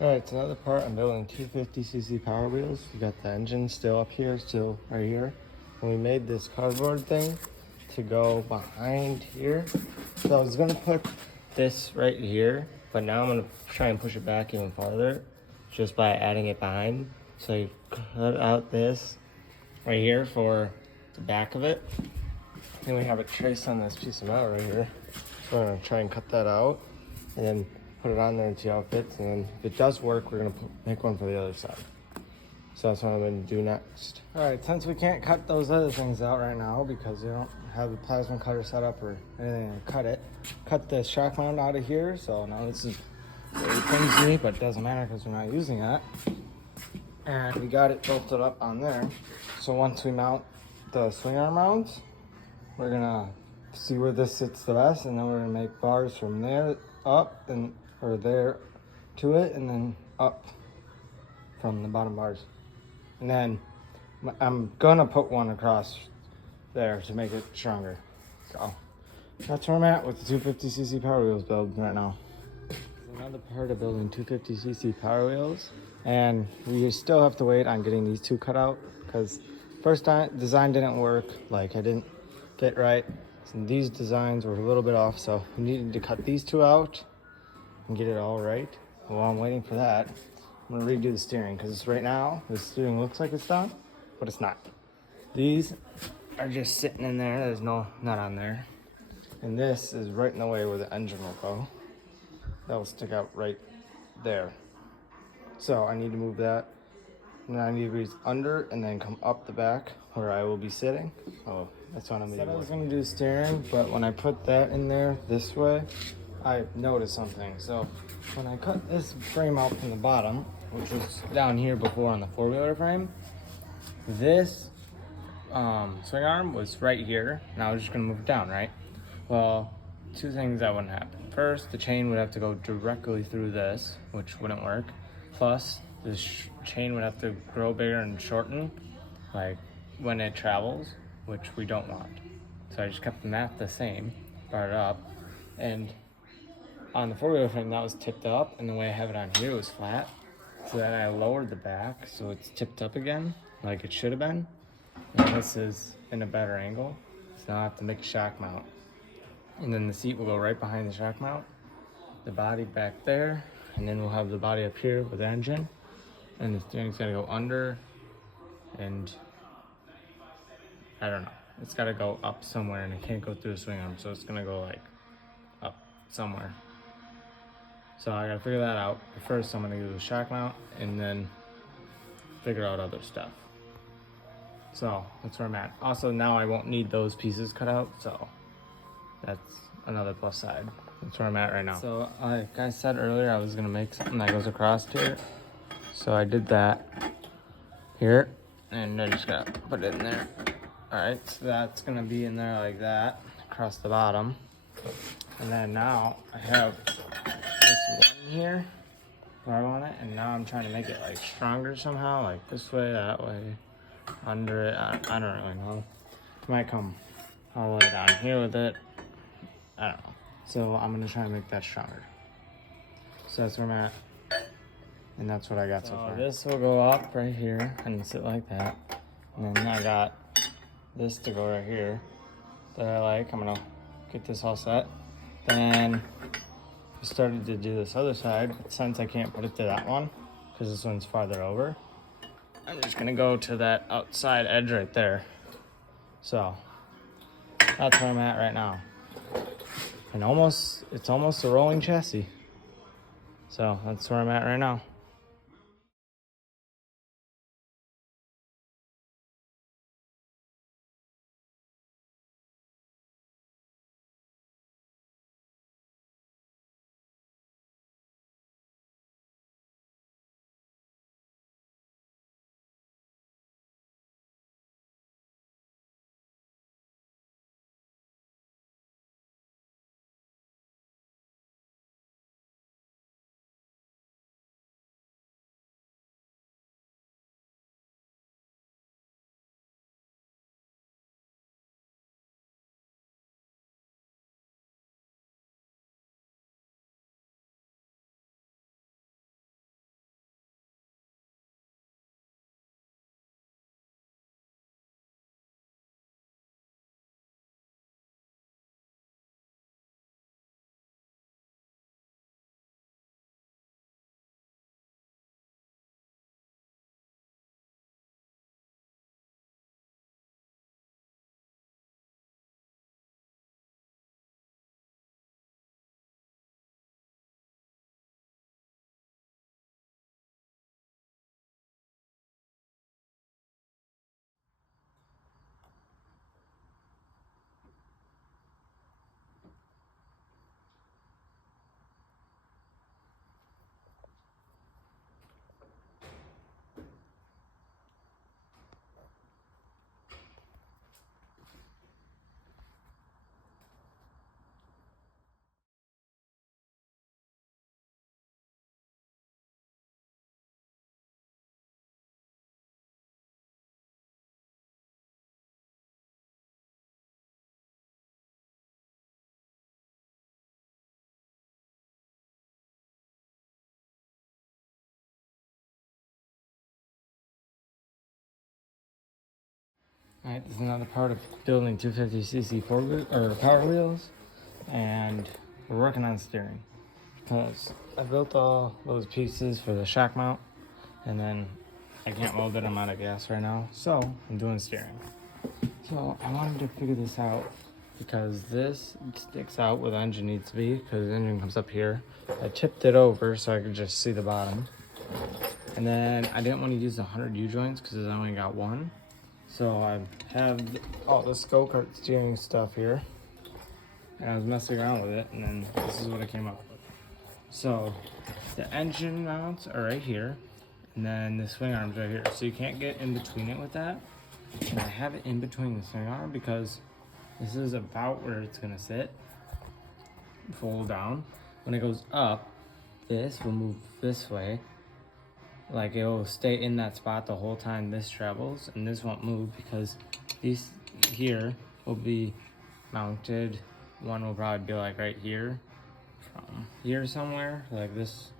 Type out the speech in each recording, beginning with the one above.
Alright, so another part, I'm building 250cc Power Wheels. You got the engine still up here, still right here. And we made this cardboard thing to go behind here. So I was gonna put this right here, but now I'm gonna try and push it back even farther just by adding it behind. So you cut out this right here for the back of it. Then we have it traced on this piece of metal right here. So we're gonna try and cut that out and then put it on there and see how it fits. And then if it does work, we're gonna make one for the other side. So that's what I'm gonna do next. All right, since we can't cut those other things out right now because we don't have the plasma cutter set up or anything to cut the shock mount out of here. So now this is very clumsy, but it doesn't matter because we're not using that. And we got it bolted up on there. So once we mount the swing arm mounts, we're gonna see where this sits the best, and then we're gonna make bars from there up and or there to it, and then up from the bottom bars. And then I'm gonna put one across there to make it stronger. So that's where I'm at with the 250cc Power Wheels build right now. Another part of building 250cc Power Wheels, and we still have to wait on getting these two cut out because first design didn't work. Like I didn't get right. So these designs were a little bit off, so we needed to cut these two out and get it all right. While I'm waiting for that, I'm gonna redo the steering because right now the steering looks like it's done, but it's not. These are just sitting in there. There's no nut on there, and this is right in the way where the engine will go. That will stick out right there. So I need to move that 90 degrees under and then come up the back where I will be sitting. Oh, that's what I'm gonna do. I was gonna do steering, but when I put that in there this way, I noticed something. So when I cut this frame out from the bottom, which was down here before on the four-wheeler frame, this swing arm was right here, and I was just gonna move it down, right? Well, two things that wouldn't happen. First, the chain would have to go directly through this, which wouldn't work. Plus, the chain would have to grow bigger and shorten, like when it travels, which we don't want. So I just kept the mat the same, brought it up, and on the four-wheeler frame that was tipped up, and the way I have it on here was flat. So then I lowered the back so it's tipped up again, like it should have been. And this is in a better angle, so now I have to make a shock mount. And then the seat will go right behind the shock mount, the body back there, and then we'll have the body up here with the engine. And the steering's gonna go under, and I don't know. It's gotta go up somewhere, and it can't go through the swing arm, so it's gonna go like up somewhere. So I gotta figure that out. But first, I'm gonna do the shock mount, and then figure out other stuff. So that's where I'm at. Also, now I won't need those pieces cut out, so that's another plus side. That's where I'm at right now. So like I said earlier, I was gonna make something that goes across here. So I did that here, and I just gotta put it in there. All right, so that's gonna be in there like that, across the bottom. And then now I have this one here where I want it, and now I'm trying to make it like stronger somehow, like this way, that way, under it. I don't really know. It might come all the way down here with it. I don't know. So I'm gonna try and make that stronger. So that's where I'm at. And that's what I got so far. This will go up right here and sit like that. And then I got this to go right here that I like. I'm gonna get this all set. Then I started to do this other side, but since I can't put it to that one, because this one's farther over, I'm just gonna go to that outside edge right there. So that's where I'm at right now. And it's almost a rolling chassis. So that's where I'm at right now. Alright, this is another part of building 250cc power wheels, and we're working on steering because I built all those pieces for the shock mount, and then I can't weld it. I'm out of gas right now, so I'm doing steering. So I wanted to figure this out because this sticks out where the engine needs to be, because the engine comes up here. I tipped it over so I could just see the bottom, and then I didn't want to use the 100 U-joints because I only got one. So I have all this go-kart steering stuff here, and I was messing around with it, and then this is what I came up with. So the engine mounts are right here, and then the swing arm's right here. So you can't get in between it with that. And I have it in between the swing arm because this is about where it's gonna sit, fold down. When it goes up, this will move this way. Like, it will stay in that spot the whole time this travels, and this won't move because these here will be mounted. One will probably be like right here, from here somewhere, like this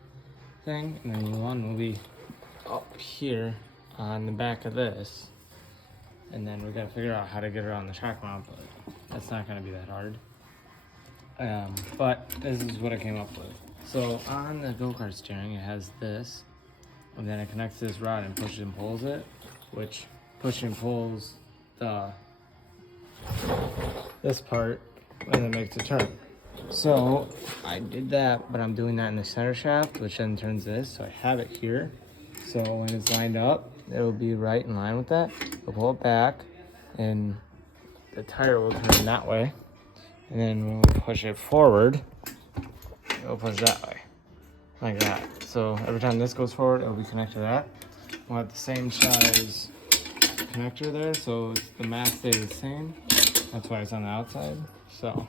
thing, and then one will be up here on the back of this. And then we gotta figure out how to get it on the shock mount, but that's not gonna be that hard. But this is what I came up with. So on the go-kart steering, it has this, and then it connects to this rod and pushes and pulls it, which pushes and pulls this part, and then makes a turn. So I did that, but I'm doing that in the center shaft, which then turns this. So I have it here. So when it's lined up, it'll be right in line with that. We'll pull it back, and the tire will turn that way. And then when we push it forward, it'll push that way, like that. So every time this goes forward, it'll be connected to that. We'll have the same size connector there, so the mass stays the same. That's why it's on the outside. So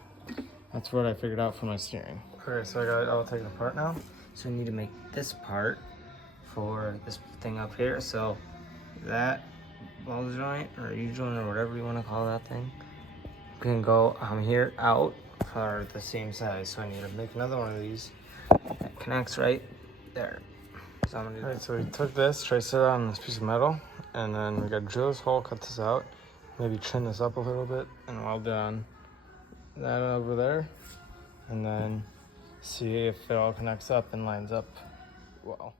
that's what I figured out for my steering. Okay, so I got it all taken apart now. So we need to make this part for this thing up here. So that ball joint or U-joint or whatever you want to call that thing can go here out for the same size. So I need to make another one of these that connects right there. So I'm gonna do that. So we took this, traced it on this piece of metal, and then we got to drill this hole, cut this out, maybe trim this up a little bit, and weld it on that over there, and then see if it all connects up and lines up well.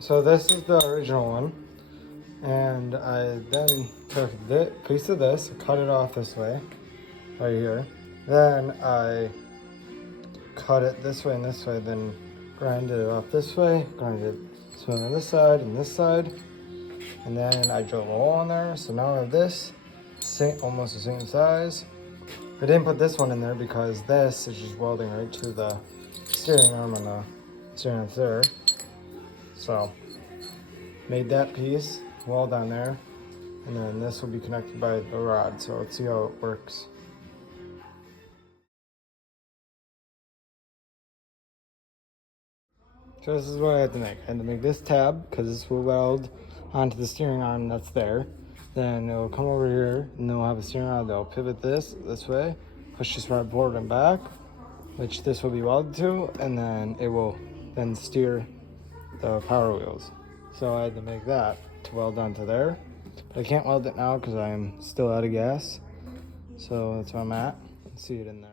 So this is the original one, and I then took this piece of this, cut it off this way, right here. Then I cut it this way and this way, then grinded it off this way, grinded it this way on this side and this side, and then I drilled a hole in there. So now I have this, almost the same size. I didn't put this one in there because this is just welding right to the steering arm on the steering arm there. So made that piece, weld on there, and then this will be connected by the rod. So let's see how it works. So this is what I had to make. I had to make this tab because this will weld onto the steering arm that's there. Then it will come over here, and then we'll have a steering rod that will pivot this way, push this rod forward and back, which this will be welded to, and then it will then steer the power wheels. So I had to make that to weld onto there, but I can't weld it now because I am still out of gas. So that's where I'm at. See it in there.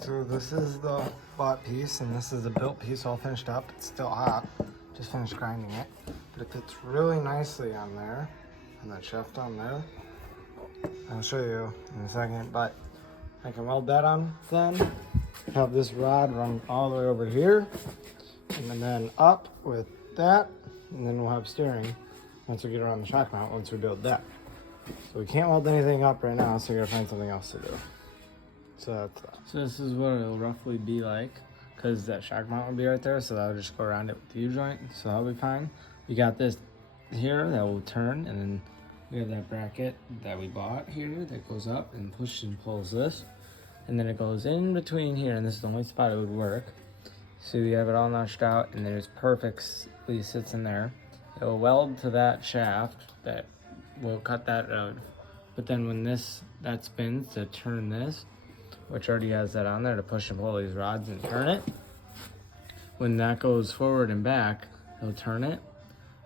So this is the bought piece, and this is the built piece all finished up. It's still hot, just finished grinding it, but it fits really nicely on there, on that shaft on there. I'll show you in a second, but I can weld that on then, have this rod run all the way over here, and then up with that, and then we'll have steering once we get around the shock mount, once we build that. So we can't weld anything up right now, so we gotta find something else to do. So that's that. So this is what it'll roughly be like. because that shock mount will be right there, so that'll just go around it with the U-joint, so that'll be fine. We got this here that will turn, and then we have that bracket that we bought here that goes up and pushes and pulls this, and then it goes in between here, and this is the only spot it would work. So we have it all notched out, and then it's perfectly sits in there. It will weld to that shaft that will cut that out. But then when that spins to turn this, which already has that on there to push and pull these rods and turn it, when that goes forward and back, it'll turn it,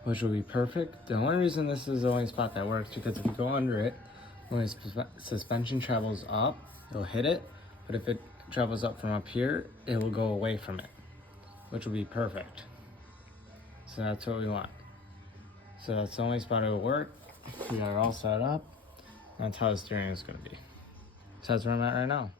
which will be perfect. The only reason this is the only spot that works, because if you go under it, when its suspension travels up, it'll hit it. But if it travels up from up here, it will go away from it, which will be perfect. So that's what we want. So that's the only spot it will work. We got it all set up. That's how the steering is going to be. So that's where I'm at right now.